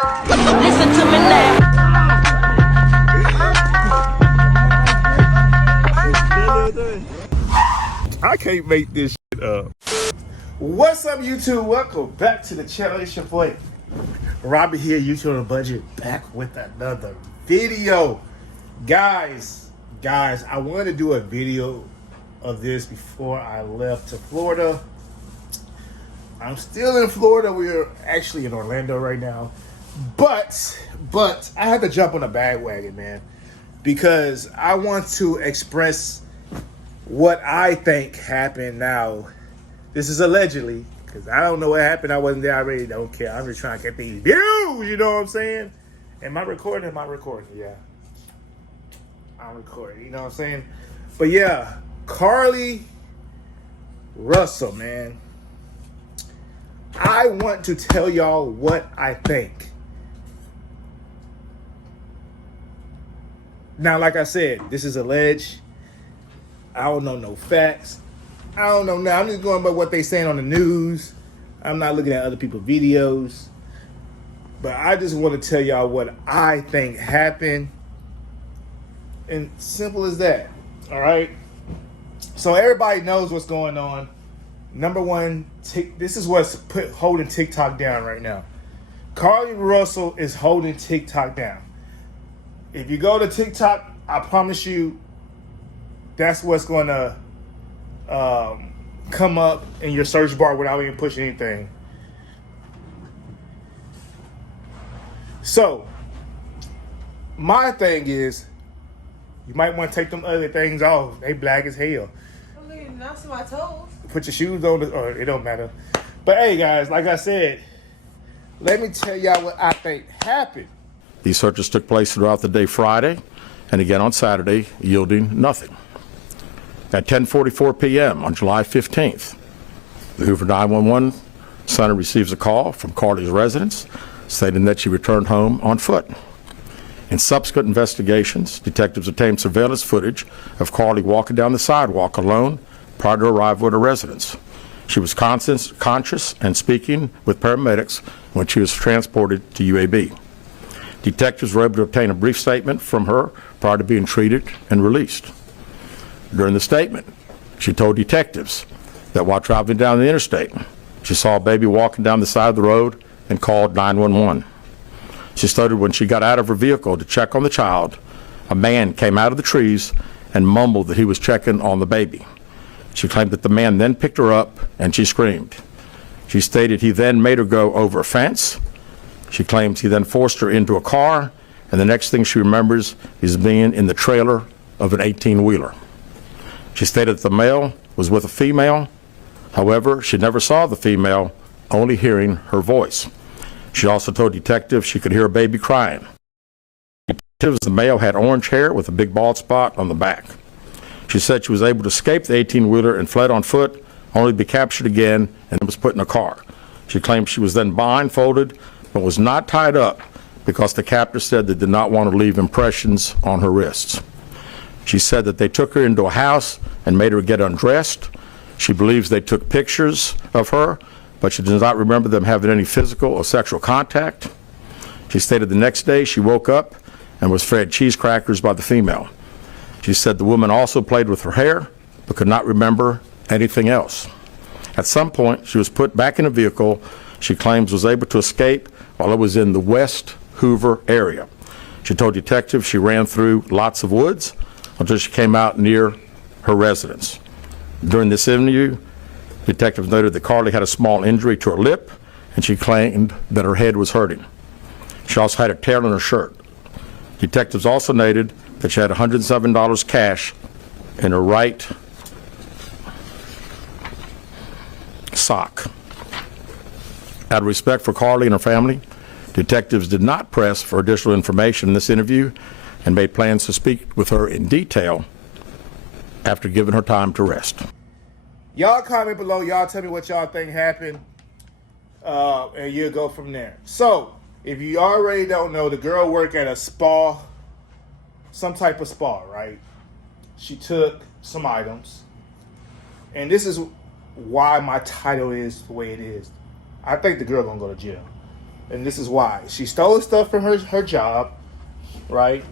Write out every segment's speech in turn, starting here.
Listen to me now. I can't make this shit up. What's up, YouTube? Welcome back to the channel. It's your boy Robbie here, YouTube on a budget, back with another video. Guys, I wanted to do a video of this before I left to Florida. I'm still in Florida. We're actually in Orlando right now. But I had to jump on a bandwagon, man, because I want to express what I think happened. Now, this is allegedly, because I don't know what happened. I wasn't there. I really don't care. I'm just trying to get these views, you know what I'm saying? Am I recording? Yeah. I'm recording, you know what I'm saying? But yeah, Carlee Russell, man. I want to tell y'all what I think. Now, like I said, this is alleged. I don't know no facts. I don't know now. I'm just going by what they saying on the news. I'm not looking at other people's videos. But I just want to tell y'all what I think happened. And simple as that. All right? So everybody knows what's going on. Number one, this is what's holding TikTok down right now. Carlee Russell is holding TikTok down. If you go to TikTok, I promise you, that's what's going to come up in your search bar without even pushing anything. So, my thing is, you might want to take them other things off. They black as hell. I mean, not to my toes. Put your shoes on, or it don't matter. But hey, guys, like I said, let me tell y'all what I think happened. These searches took place throughout the day Friday and again on Saturday, yielding nothing. At 10:44 p.m. on July 15th, the Hoover 911 center receives a call from Carlee's residence stating that she returned home on foot. In subsequent investigations, detectives obtained surveillance footage of Carlee walking down the sidewalk alone prior to arrival at her residence. She was conscious and speaking with paramedics when she was transported to UAB. Detectives were able to obtain a brief statement from her prior to being treated and released. During the statement, she told detectives that while traveling down the interstate, she saw a baby walking down the side of the road and called 911. She stated when she got out of her vehicle to check on the child, a man came out of the trees and mumbled that he was checking on the baby. She claimed that the man then picked her up and she screamed. She stated he then made her go over a fence. She claims he then forced her into a car, and the next thing she remembers is being in the trailer of an 18-wheeler. She stated that the male was with a female. However, she never saw the female, only hearing her voice. She also told detectives she could hear a baby crying. Detectives, the male had orange hair with a big bald spot on the back. She said she was able to escape the 18-wheeler and fled on foot, only to be captured again and was put in a car. She claimed she was then blindfolded, but was not tied up because the captor said they did not want to leave impressions on her wrists. She said that they took her into a house and made her get undressed. She believes they took pictures of her, but she does not remember them having any physical or sexual contact. She stated the next day she woke up and was fed cheese crackers by the female. She said the woman also played with her hair, but could not remember anything else. At some point, she was put back in a vehicle she claims was able to escape while it was in the West Hoover area. She told detectives she ran through lots of woods until she came out near her residence. During this interview, detectives noted that Carlee had a small injury to her lip, and she claimed that her head was hurting. She also had a tear in her shirt. Detectives also noted that she had $107 cash in her right sock. Out of respect for Carlee and her family, detectives did not press for additional information in this interview and made plans to speak with her in detail after giving her time to rest. Y'all comment below. Y'all tell me what y'all think happened, and you'll go from there. So, if you already don't know, the girl worked at a spa, some type of spa, right? She took some items, and this is why my title is the way it is. I think the girl gonna go to jail. And this is why. She stole stuff from her job, right?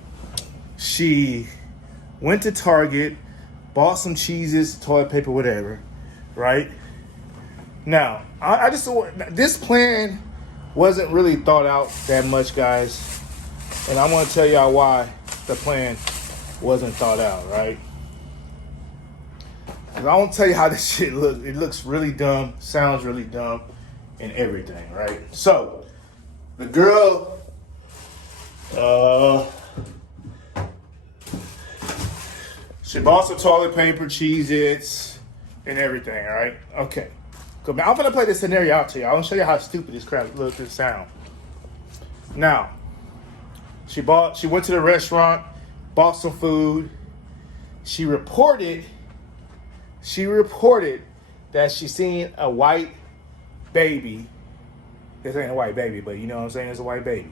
She went to Target, bought some cheeses, toilet paper, whatever, right? Now, I just, this plan wasn't really thought out that much, guys. And I want to tell y'all why the plan wasn't thought out, right? Because I won't tell you how this shit looks. It looks really dumb, sounds really dumb, and everything, right? So, the girl, she bought some toilet paper, Cheez-Its, and everything, right? Okay. Now, I'm going to play this scenario out to you. I'm going to show you how stupid this crap looks and sound. Now, she went to the restaurant, bought some food. She reported that she seen a white baby. This ain't a white baby, but you know what I'm saying? It's a white baby.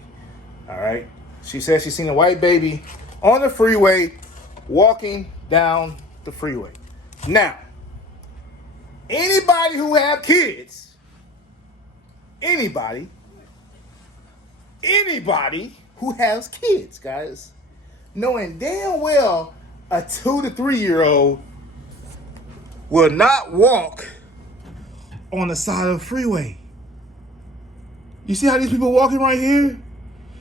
All right? She said she seen a white baby on the freeway walking down the freeway. Now, anybody who have kids, anybody who has kids, guys, knowing damn well a 2 to 3 year old will not walk on the side of the freeway. You see how these people walking right here?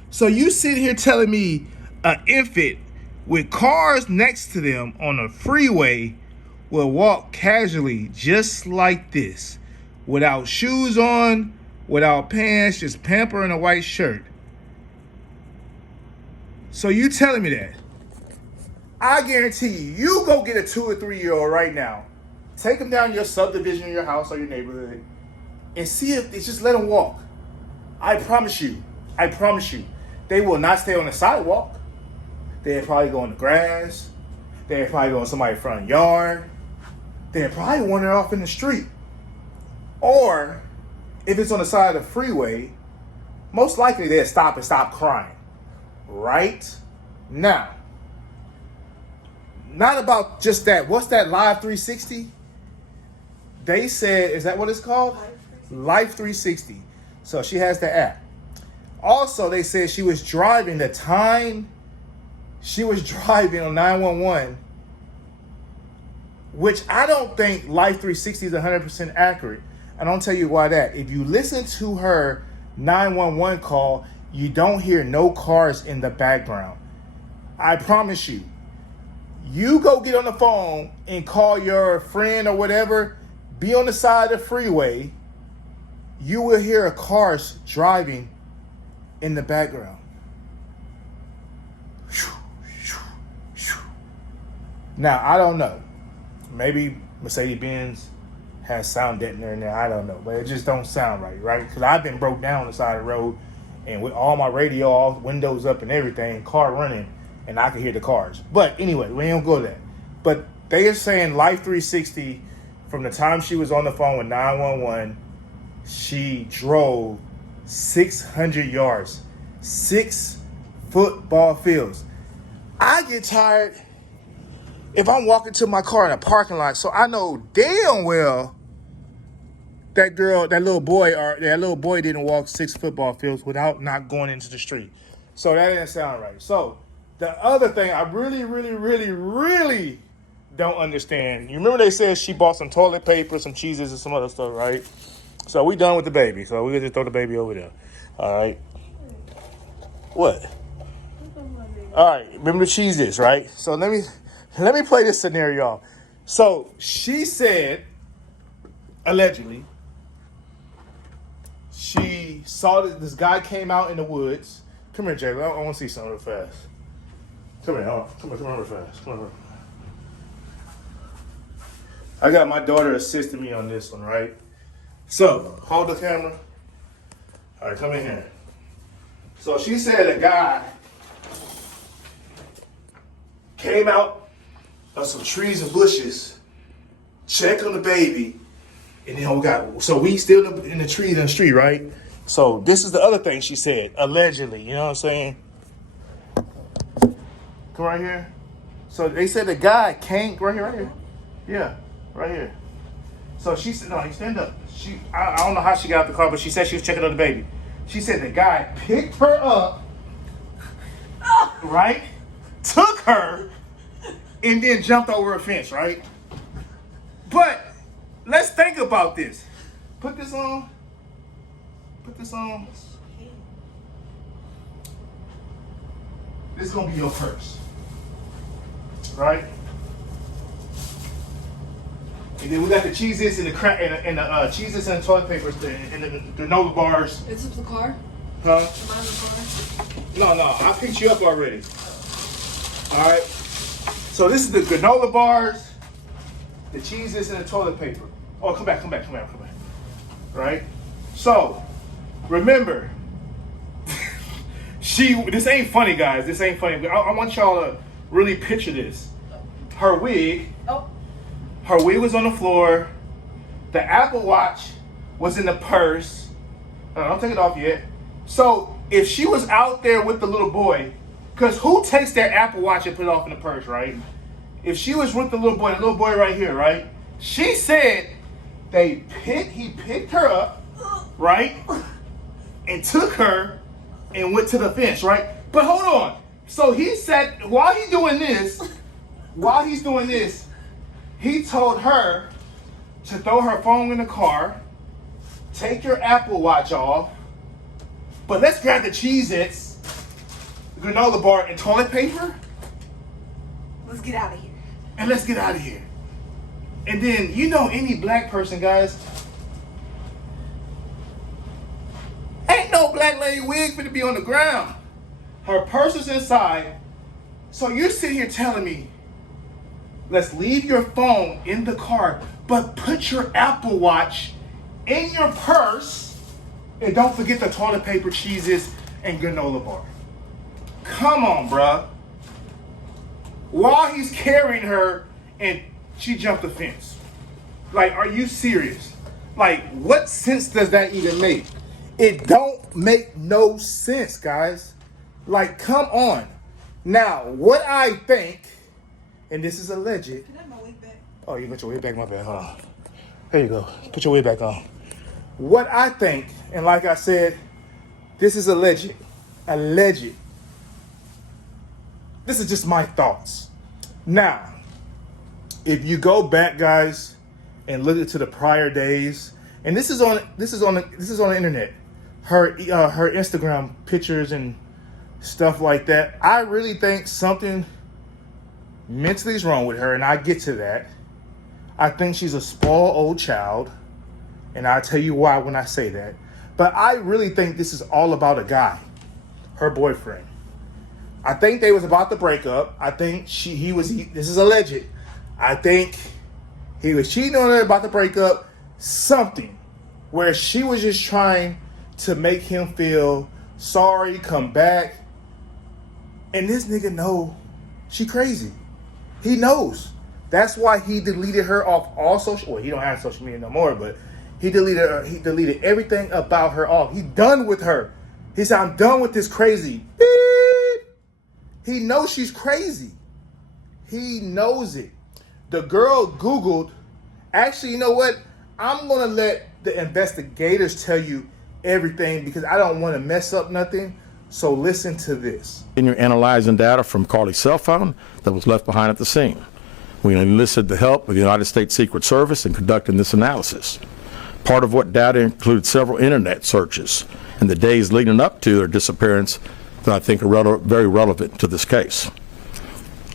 So you sit here telling me an infant with cars next to them on a freeway will walk casually just like this, without shoes on, without pants, just pamper in a white shirt. So you telling me that? I guarantee you go get a 2 or 3 year old right now, take them down your subdivision, your house, or your neighborhood, and see if they just let them walk. I promise you, they will not stay on the sidewalk. They'll probably go in the grass. They'll probably go in somebody's front yard. They'll probably wander off in the street. Or, if it's on the side of the freeway, most likely they'll stop and stop crying. Right? Now, not about just that. What's that, Live 360? They said, is that what it's called? Life 360. So she has the app. Also, they said she was driving the time she was driving on 911, which I don't think Life 360 is 100% accurate. And I'll tell you why that. If you listen to her 911 call, you don't hear no cars in the background. I promise you. You go get on the phone and call your friend or whatever, be on the side of the freeway, you will hear cars driving in the background. Now, I don't know. Maybe Mercedes-Benz has sound deadener in there. I don't know. But it just don't sound right? Because I've been broke down on the side of the road, and with all my radio off, windows up and everything, car running, and I can hear the cars. But anyway, we ain't gonna go there. But they are saying Life 360, from the time she was on the phone with 911, she drove 600 yards, 6 football fields. I get tired if I'm walking to my car in a parking lot, so I know damn well that little boy didn't walk 6 football fields without not going into the street. So that didn't sound right. So the other thing I really don't understand. You remember they said she bought some toilet paper, some cheeses, and some other stuff, right? So we done with the baby. So we can just throw the baby over there. All right. What? All right. Remember the cheeses, right? So let me play this scenario. So she said, allegedly, she saw this guy came out in the woods. Come here, Jay. I want to see something real fast. Come here. Come real fast. Come on. I got my daughter assisting me on this one, right? So, hold the camera. All right, come in here. So she said a guy came out of some trees and bushes, checked on the baby, and then we still in the trees in the street, right? So this is the other thing she said, allegedly, you know what I'm saying? Come right here. So they said the guy came, right here. Yeah, right here. So she said, no, stand up. I don't know how she got out the car, but she said she was checking on the baby. She said the guy picked her up, right? Took her, and then jumped over a fence, right? But let's think about this. Put this on. Put this on. This is gonna be your purse, right? And then we got the Cheez-Its and the Cheez-Its and the toilet paper and the granola bars. Is this the car? Huh? Am I in the car? No, I picked you up already. All right. So this is the granola bars, the Cheez-Its and the toilet paper. Oh, come back. Right? So, remember, this ain't funny, guys. This ain't funny. I want y'all to really picture this. Her wig was on the floor. The Apple Watch was in the purse. Don't take it off yet. So, if she was out there with the little boy, because who takes their Apple Watch and put it off in the purse, right? If she was with the little boy right here, right? She said he picked her up, right? And took her and went to the fence, right? But hold on. So he said, while he's doing this, he told her to throw her phone in the car, take your Apple Watch off, but let's grab the Cheez-Its, granola bar, and toilet paper. Let's get out of here. And let's get out of here. And then, any black person, guys, ain't no black lady wig finna be on the ground. Her purse is inside. So you're sitting here telling me, let's leave your phone in the car, but put your Apple Watch in your purse, and don't forget the toilet paper, Cheez-Its, and granola bar. Come on, bruh. While he's carrying her, and she jumped the fence. Like, are you serious? Like, what sense does that even make? It don't make no sense, guys. Like, come on. Now, what I think, and this is alleged. Can I have my wig back? Oh, you got your wig back? My bad. Hold on. There you go. Put your wig back on. What I think, and like I said, this is alleged. Alleged. This is just my thoughts. Now, if you go back, guys, and look into the prior days, and this is on the internet, her Instagram pictures and stuff like that. I really think something mentally is wrong with her, and I get to that. I think she's a spoiled old child, and I'll tell you why when I say that. But I really think this is all about a guy, her boyfriend. I think they was about to break up. I think this is alleged. I think he was cheating on her, about to break up, something where she was just trying to make him feel sorry, come back. And this nigga know she crazy. He knows. That's why he deleted her off all social. Well, he don't have social media no more, but he deleted her. He deleted everything about her off. He done with her. He said, I'm done with this crazy. Beep. He knows she's crazy. He knows it. The girl Googled. Actually, you know what? I'm going to let the investigators tell you everything because I don't want to mess up nothing. So listen to this. You're analyzing data from Carlee's cell phone that was left behind at the scene. We enlisted the help of the United States Secret Service in conducting this analysis. Part of what data includes several internet searches in the days leading up to their disappearance that I think are very relevant to this case.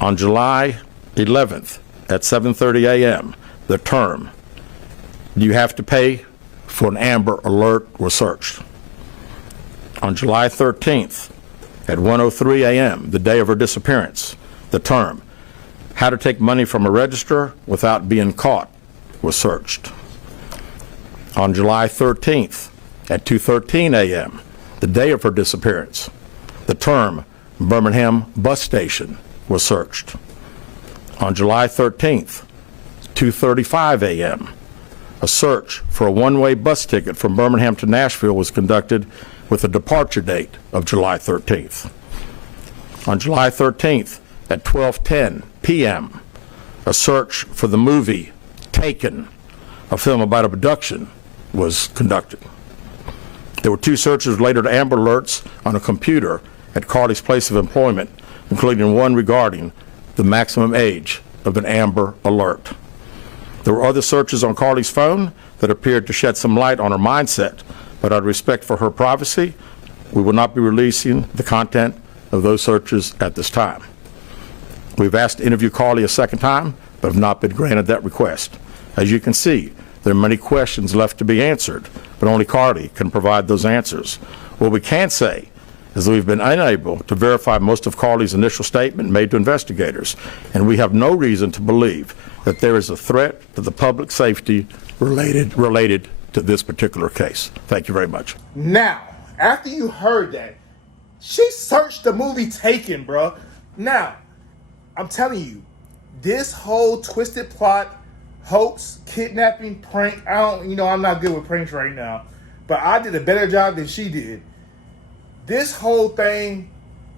On July 11th at 7:30 a.m., the term, "Do you have to pay for an Amber Alert?" was searched. On July 13th at 1:03 a.m., the day of her disappearance, the term, "How to take money from a register without being caught," was searched. On July 13th at 2:13 a.m., the day of her disappearance, the term Birmingham bus station was searched. On July 13th, 2:35 a.m., a search for a one-way bus ticket from Birmingham to Nashville was conducted with a departure date of July 13th. On July 13th at 12:10 p.m., a search for the movie Taken, a film about abduction, was conducted. There were 2 searches related to Amber Alerts on a computer at Carlee's place of employment, including one regarding the maximum age of an Amber Alert. There were other searches on Carlee's phone that appeared to shed some light on her mindset, but out of respect for her privacy, we will not be releasing the content of those searches at this time. We've asked to interview Carlee a second time, but have not been granted that request. As you can see, there are many questions left to be answered, but only Carlee can provide those answers. What we can say is that we've been unable to verify most of Carlee's initial statement made to investigators, and we have no reason to believe that there is a threat to the public safety related to this particular case. Thank you very much. Now, after you heard that, she searched the movie Taken, bro. Now, I'm telling you, this whole twisted plot, hoax, kidnapping, prank, I'm not good with pranks right now, but I did a better job than she did. This whole thing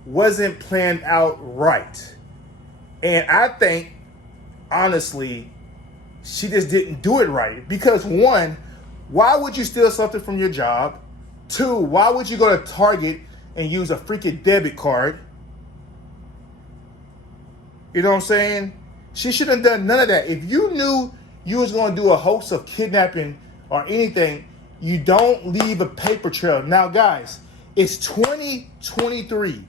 wasn't planned out right. And I think, honestly, she just didn't do it right. Because 1, why would you steal something from your job? 2, why would you go to Target and use a freaking debit card? You know what I'm saying? She shouldn't have done none of that. If you knew you was going to do a hoax of kidnapping or anything, you don't leave a paper trail. Now, guys, it's 2023.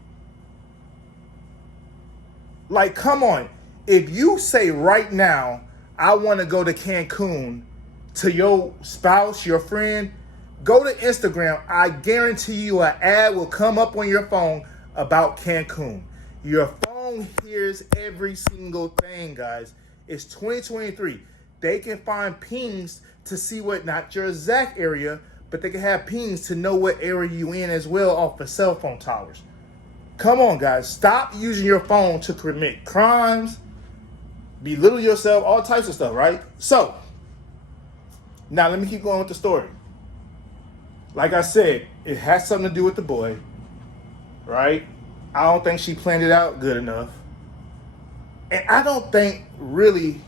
Like, come on. If you say right now, I want to go to Cancun, to your spouse, your friend, go to Instagram. I guarantee you an ad will come up on your phone about Cancun. Your phone hears every single thing, guys. It's 2023. They can find pings to see what, not your exact area, but they can have pings to know what area you in as well off of cell phone towers. Come on, guys. Stop using your phone to commit crimes, belittle yourself, all types of stuff, right? So, now let me keep going with the story. Like I said, it has something to do with the boy, right? I don't think she planned it out good enough. And I don't think really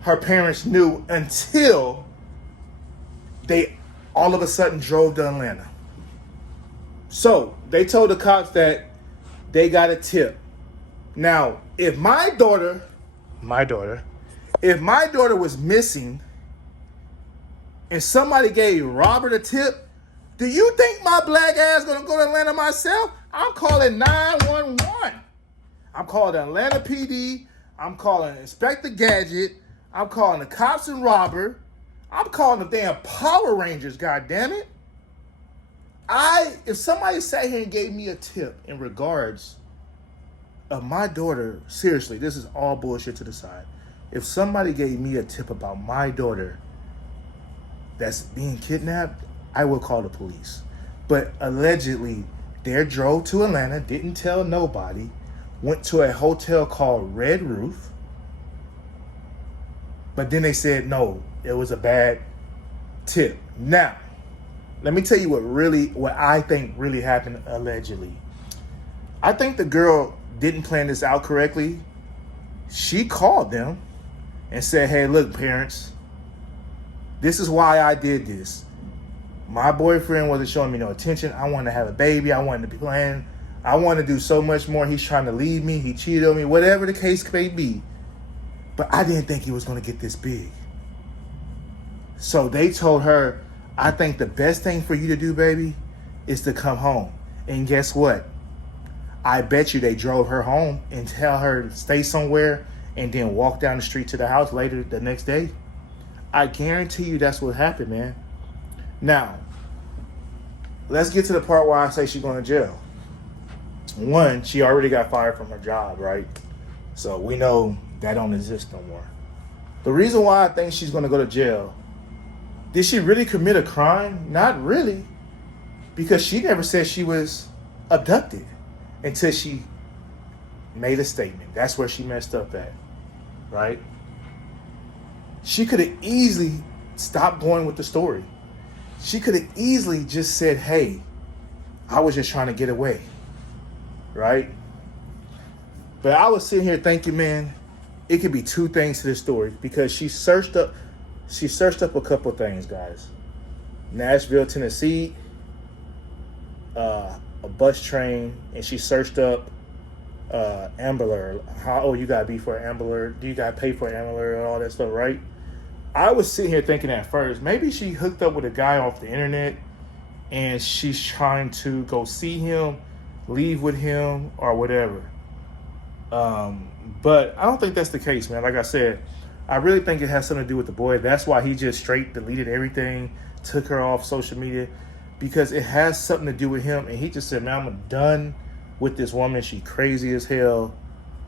her parents knew until they all of a sudden drove to Atlanta. So they told the cops that they got a tip. Now, if my daughter was missing and somebody gave Robert a tip, do you think my black ass gonna go to Atlanta myself? I'm calling 911. I'm calling the Atlanta PD. I'm calling Inspector Gadget. I'm calling the cops and Robert. I'm calling the damn Power Rangers, goddammit. If somebody sat here and gave me a tip in regards of my daughter, seriously, this is all bullshit to the side. If somebody gave me a tip about my daughter that's being kidnapped, I would call the police. But allegedly, they drove to Atlanta, didn't tell nobody, went to a hotel called Red Roof, but then they said no, it was a bad tip. Now, let me tell you what I think really happened allegedly. I think the girl didn't plan this out correctly. She called them and said, hey, look, parents, this is why I did this. My boyfriend wasn't showing me no attention. I wanted to have a baby. I wanted to be playing. I wanted to do so much more. He's trying to leave me. He cheated on me, whatever the case may be. But I didn't think he was going to get this big. So they told her, I think the best thing for you to do, baby, is to come home. And guess what? I bet you they drove her home and tell her to stay somewhere and then walk down the street to the house later the next day. I guarantee you that's what happened, man. Now, let's get to the part where I say she's going to jail. One, she already got fired from her job, right? So we know that don't exist no more. The reason why I think she's going to go to jail, did she really commit a crime? Not really. Because she never said she was abducted until she made a statement. That's where she messed up at, right? She could have easily stopped going with the story. She could have easily just said, hey, I was just trying to get away, right? But I was sitting here thinking, man, it could be two things to this story, because she searched up a couple things, guys. Nashville, Tennessee, a bus train, and she searched up Ambler. You gotta be for Ambler? Do you gotta pay for Ambler and all that stuff, right? I was sitting here thinking at first, maybe she hooked up with a guy off the internet, and she's trying to go see him, leave with him, or whatever. But I don't think that's the case, man. Like I said, I really think it has something to do with the boy. That's why he just straight deleted everything, took her off social media, because it has something to do with him. And he just said, man, I'm done with this woman. She crazy as hell.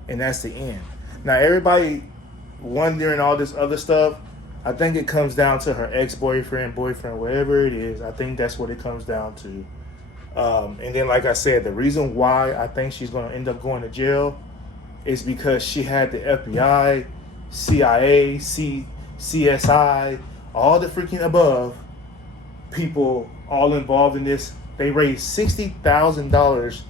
And that's the end. Now, everybody wondering all this other stuff, I think it comes down to her ex-boyfriend, boyfriend, whatever it is. I think that's what it comes down to. And then, like I said, the reason why I think she's going to end up going to jail is because she had the FBI, CIA, CSI, all the freaking above people all involved in this. They raised $60,000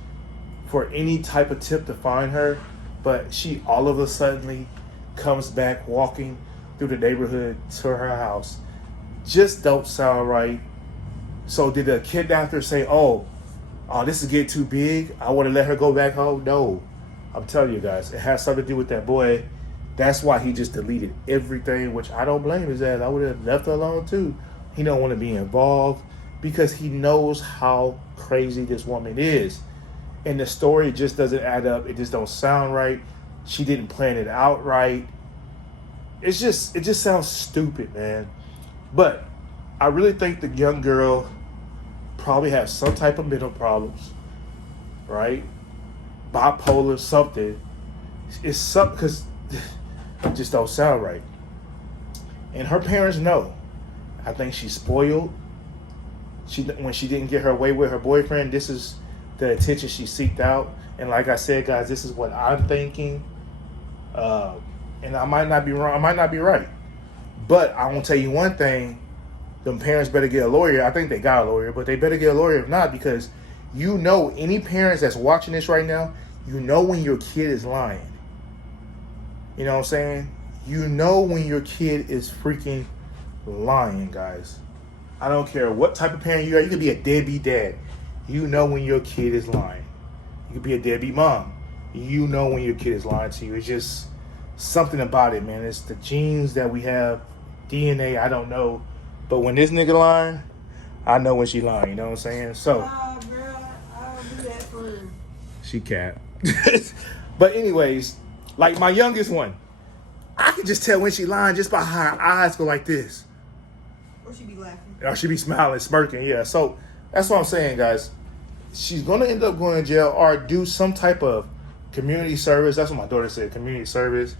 for any type of tip to find her, but she all of a sudden comes back walking through the neighborhood to her house. Just don't sound right. So did the kidnapper say, oh, this is getting too big, I want to let her go back home? No. I'm telling you guys, it has something to do with that boy. That's why he just deleted everything, which I don't blame his ass. I would have left her alone too. He don't want to be involved because he knows how crazy this woman is. And the story just doesn't add up. It just don't sound right. She didn't plan it out right. It just sounds stupid, man. But I really think the young girl probably has some type of mental problems, right? Bipolar, something. It's something, because it just don't sound right. And her parents know. I think she's spoiled. When she didn't get her way with her boyfriend, this is the attention she seeked out. And like I said, guys, this is what I'm thinking. And I might not be wrong. I might not be right. But I want to tell you one thing. Them parents better get a lawyer. I think they got a lawyer, but they better get a lawyer if not, because you know, any parents that's watching this right now, you know when your kid is lying. You know what I'm saying? You know when your kid is freaking lying, guys. I don't care what type of parent you are. You could be a deadbeat dad. You know when your kid is lying. You could be a deadbeat mom. You know when your kid is lying to you. It's just something about it, man. It's the genes that we have, DNA, I don't know. But when this nigga lying, I know when she lying. You know what I'm saying? So, Oh, girl, I'll do that for you. she cat. But anyways, like my youngest one, I can just tell when she lying just by how her eyes go like this. Or she be laughing. Or she be smiling, smirking, yeah. So that's what I'm saying, guys. She's going to end up going to jail or do some type of community service. That's what my daughter said, community service.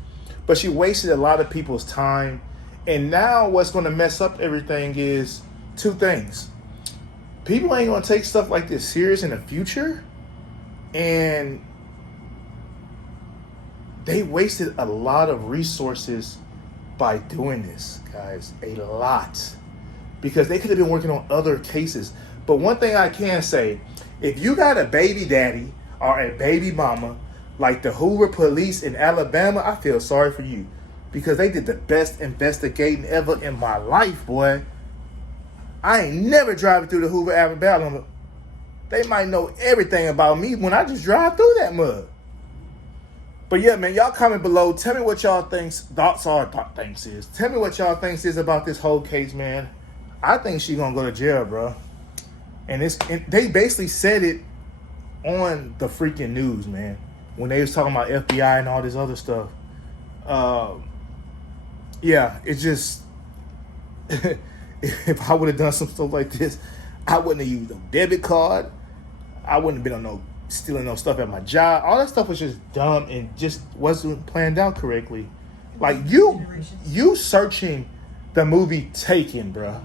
But she wasted a lot of people's time. And now what's going to mess up everything is two things. People ain't going to take stuff like this serious in the future. And they wasted a lot of resources by doing this, guys. A lot. Because they could have been working on other cases. But one thing I can say, if you got a baby daddy or a baby mama like the Hoover police in Alabama, I feel sorry for you. Because they did the best investigating ever in my life, boy. I ain't never driving through the Hoover, Alabama. They might know everything about me when I just drive through that mud. But yeah, man, y'all comment below. Tell me what y'all thoughts is. Tell me what y'all thinks is about this whole case, man. I think she's gonna go to jail, bro. And they basically said it on the freaking news, man. When they was talking about FBI and all this other stuff. Yeah, it's just, if I would have done some stuff like this, I wouldn't have used no debit card. I wouldn't have been on no stealing no stuff at my job. All that stuff was just dumb and just wasn't planned out correctly. Like you searching the movie Taken, bro.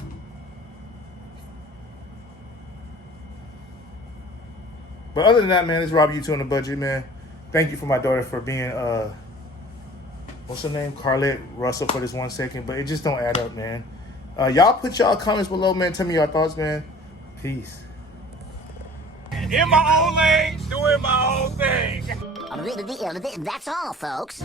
But other than that, man, it's Rob YouTube on the budget, man. Thank you for my daughter for being what's her name? Carlee Russell for this 1 second, but it just don't add up, man. Y'all put y'all comments below, man. Tell me your thoughts, man. Peace. In my own lane, doing my own thing. That's all, folks.